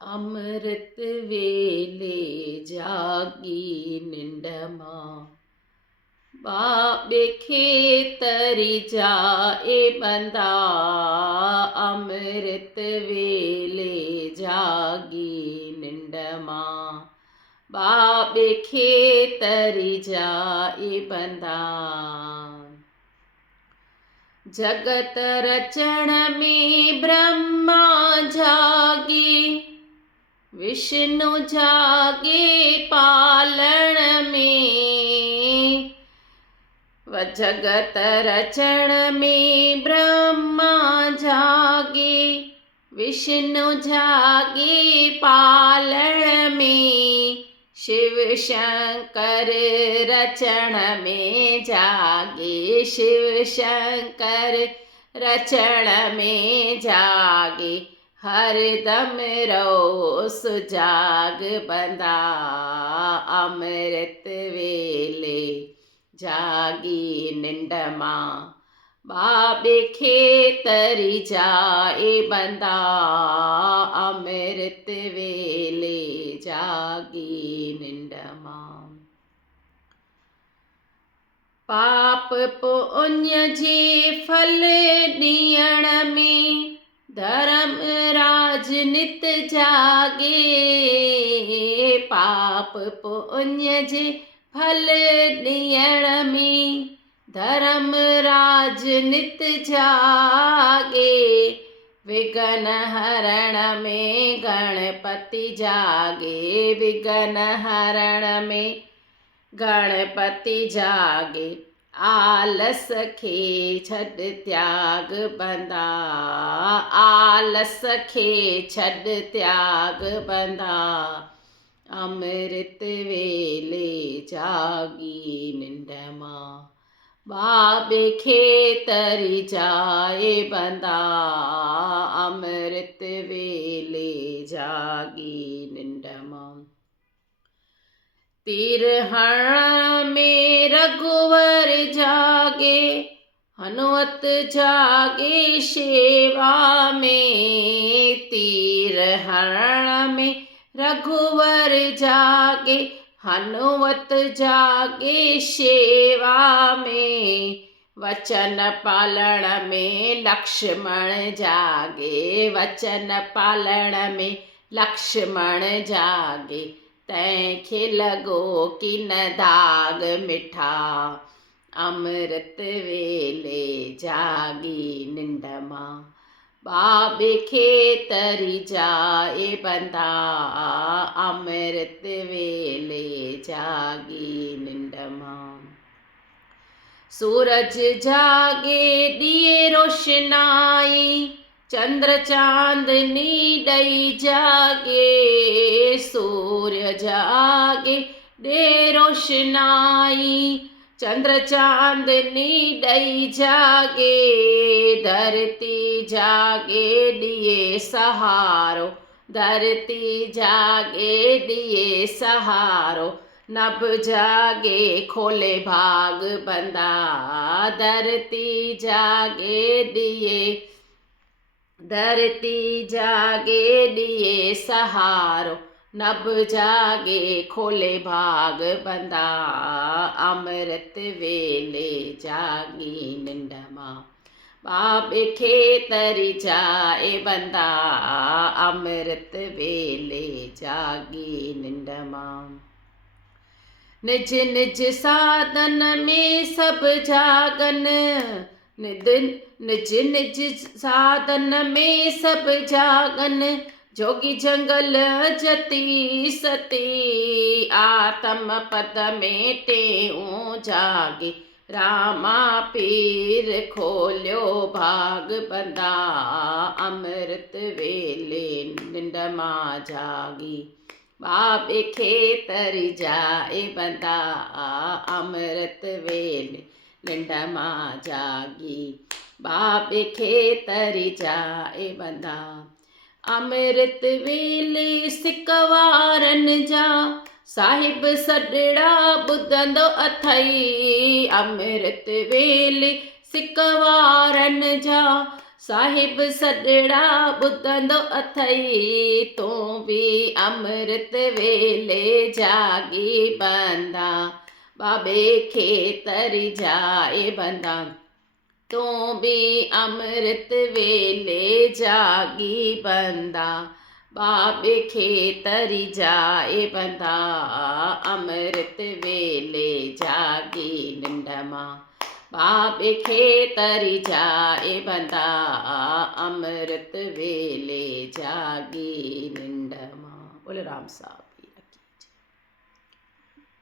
अमृत वेले जागी निंड मां बाबे खेतरी जाए बंदा। अमृत वेले जागी निंड मां बाबे खेतरी जाए बंदा। जगत रचण में ब्रह्मा जागे, विष्णु जागे पालण में। व जगत रचण में ब्रह्मा जागे, विष्णु जागे पालण में। शिव शंकर रचण में जागे, शिव शंकर रचण में जागे। हरदम रहो सुजाग बंदा। अमृत वेले जागी निंड मां बाबे खेतरी जाए बंदा। अमृत वेले जागी निंड मां। पाप पुण्य जे फल ॾियण में धर्म राज नित जागे। पाप पुण्य जे फल ॾियण में धर्म राज नित जागे। विघ्न हरण में गणपति जागे, विघ्न हरण में गणपति जागे। आलस खे छॾ त्याग बंदा, आलस खे छॾ त्याग बंदा। अमृत वेले जागी निंड मां बाबे खेतरी जाए बंदा। अमृत वेले जागी निंड मां। तीर हरण में रघुवर जागे, हनुमत जागे सेवा में। तीर हरण में रघुवर जागे, हनुमत जागे सेवा में। वचन पालण में लक्ष्मण जागे, वचन पालण में लक्ष्मण जागे। तैंखे लॻो कि न दाग मिठा, अमृत वेले जागी निंड मां बाबे खेतरी जाए बंदा। अमृत वेले जागी निंड मां। सूरज जागे ॾिए रोशनाई, चंद्र चांदनी ॾई जागे। सूर्य जागे ॾे रोशनाई, चंद्र चांदनी ॾई जागे। धरती जागे ॾिए सहारो, धरती जागे ॾिए सहारो। नभ जागे खोले भाग बंदा, धरती जागे ॾिए, धरती जागे ॾिए सहारो। नभ जागे खोले भाग बंदा। अमृत वेले जागी निंड मां बाबे खेतरी जाए बंदा। अमृत वेले जागी निंड मां। निज निज साधन में सब जागन, निज निज साधन में सब जागन। जोगी जंगल जती सती, आत्म पद में टेऊं जागे। रामा पीर खोलियो भाग बंदा। अमृत वेले निंड मां जागी बाबे खेतरी जाए बंदा। अमृत वेले निंड मां जागी बाबे खेतरी जाए बंदा। अमृत वेले सिक वारनि जा साहिब सॾड़ा ॿुधंदो अथई। अमृत वेले सिक वारनि जा ਸਾਹਿਬ ਸੱਜਣਾ ॿुधंदो अथई तूं बि अमृत वेले जागी बंदा बाबे खे तरी जाए बंदा तूं बि अमृत वेले जागी बंदा बाबे खे तरी जाए बंदा अमृत वेले जागी निंड मां बाबे खे तरी जाए बंदा अमृत वेले जागी निंड मां। बोले राम साहब।